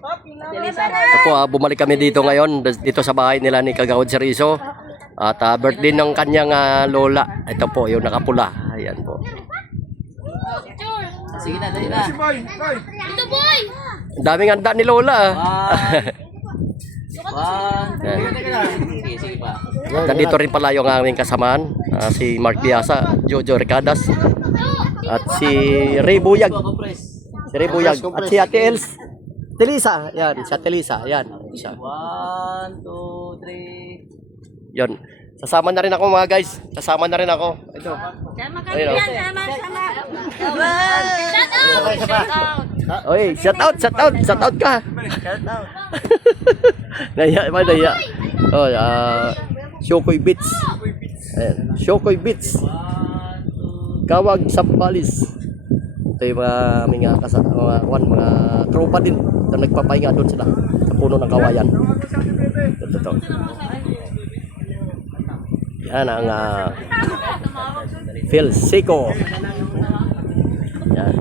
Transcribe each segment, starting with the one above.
Ako, bumalik kami dito ngayon, dito sa bahay nila ni Kagawad Cherizo. At birthday ng kanyang lola. Ito po, yung nakapula. Ayan po. Sige na, dali na. Ito boy! Ang daming handa ni lola. Sige, sige pa. Nandito rin pala yung aming kasamaan. Si Mark Diasa, Jojo Ricadas. At si Ray Buyag. Si Ray Buyag. At si Ate Els. Telisa. Yan, si Ate Lisa. Yan. Siya. 1, 2, 3. Yun. Sasama na rin ako mga guys. Sasama na rin ako. Ito. Sama ka Ayun, yan, oh. sama. Shout out! Oy, shout out ka. Shout out. Naya, naya. Oh, Shokoy Beats. Ayan, Shokoy Beats. Kawag Sampalis. Ito yung mga mga tropa din na nagpapahinga doon sila sa puno ng kawayan. Ito. Yan ang Phil Seco. Yan.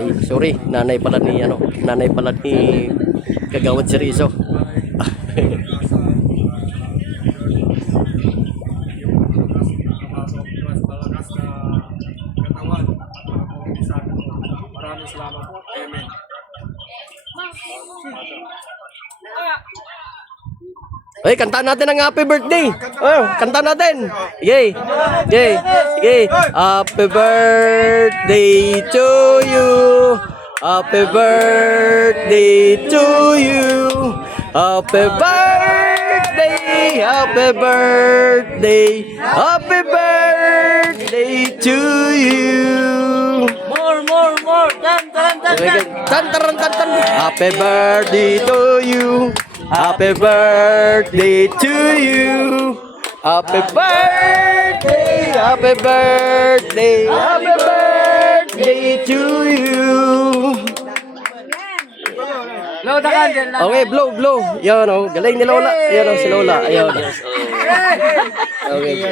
Ay, sorry, nanay pala ni Kagawad Cherizo. Maraming salamat po. Amen. Ay, kantaan natin ang happy birthday. Oh, kantaan natin. Yay. Yay. Yay. Happy birthday to you. Happy birthday to you. Happy birthday. Happy birthday. Happy birthday to you. More. Tan. Happy birthday to you. Happy birthday to you. Happy birthday. Happy birthday. Happy birthday to you. Blow the candle. Okay, blow. Yan oh, galing ni Lola. Yan oh, si Lola. Ayun. Okay.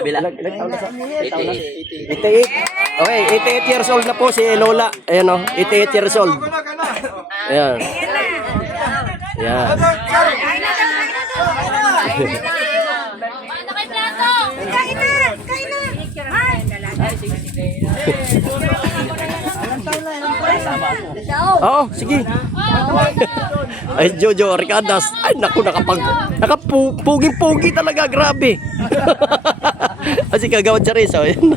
Kabila. Ilang taon na sa? 88. Okay, 88 years old na po si Lola. Ayan o, 88 years old. Ayan. Ayan. Paano kay plato? Kain na! Oo, sige. Ay, Jojo Ricadas. Ay, naku, nakapuging-pugi talaga. Grabe. Kasi Kagawad Cherizo. Ano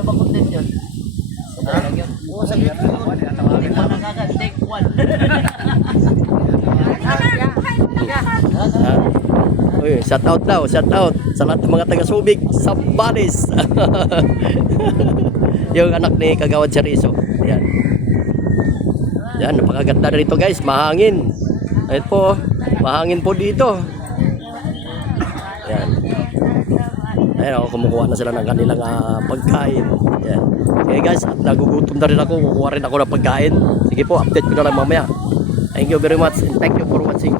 ba content yun? Oo, sa YouTube. Take one. Uy, shout out daw, shout out sa lahat ng mga taga-Subic, Sambales. Yung anak ni Kagawad Cherizo. Yan. Yan, napakaganda na rito guys, mahangin. Ayun po, mahangin po dito. Yan. Ayan, kumukuha na sila ng kanilang pagkain. Yan. Okay guys, at nagugutom na rin ako, kukuha rin ako ng pagkain. Sige po, update ko na lang mamaya. Thank you very much and thank you for watching.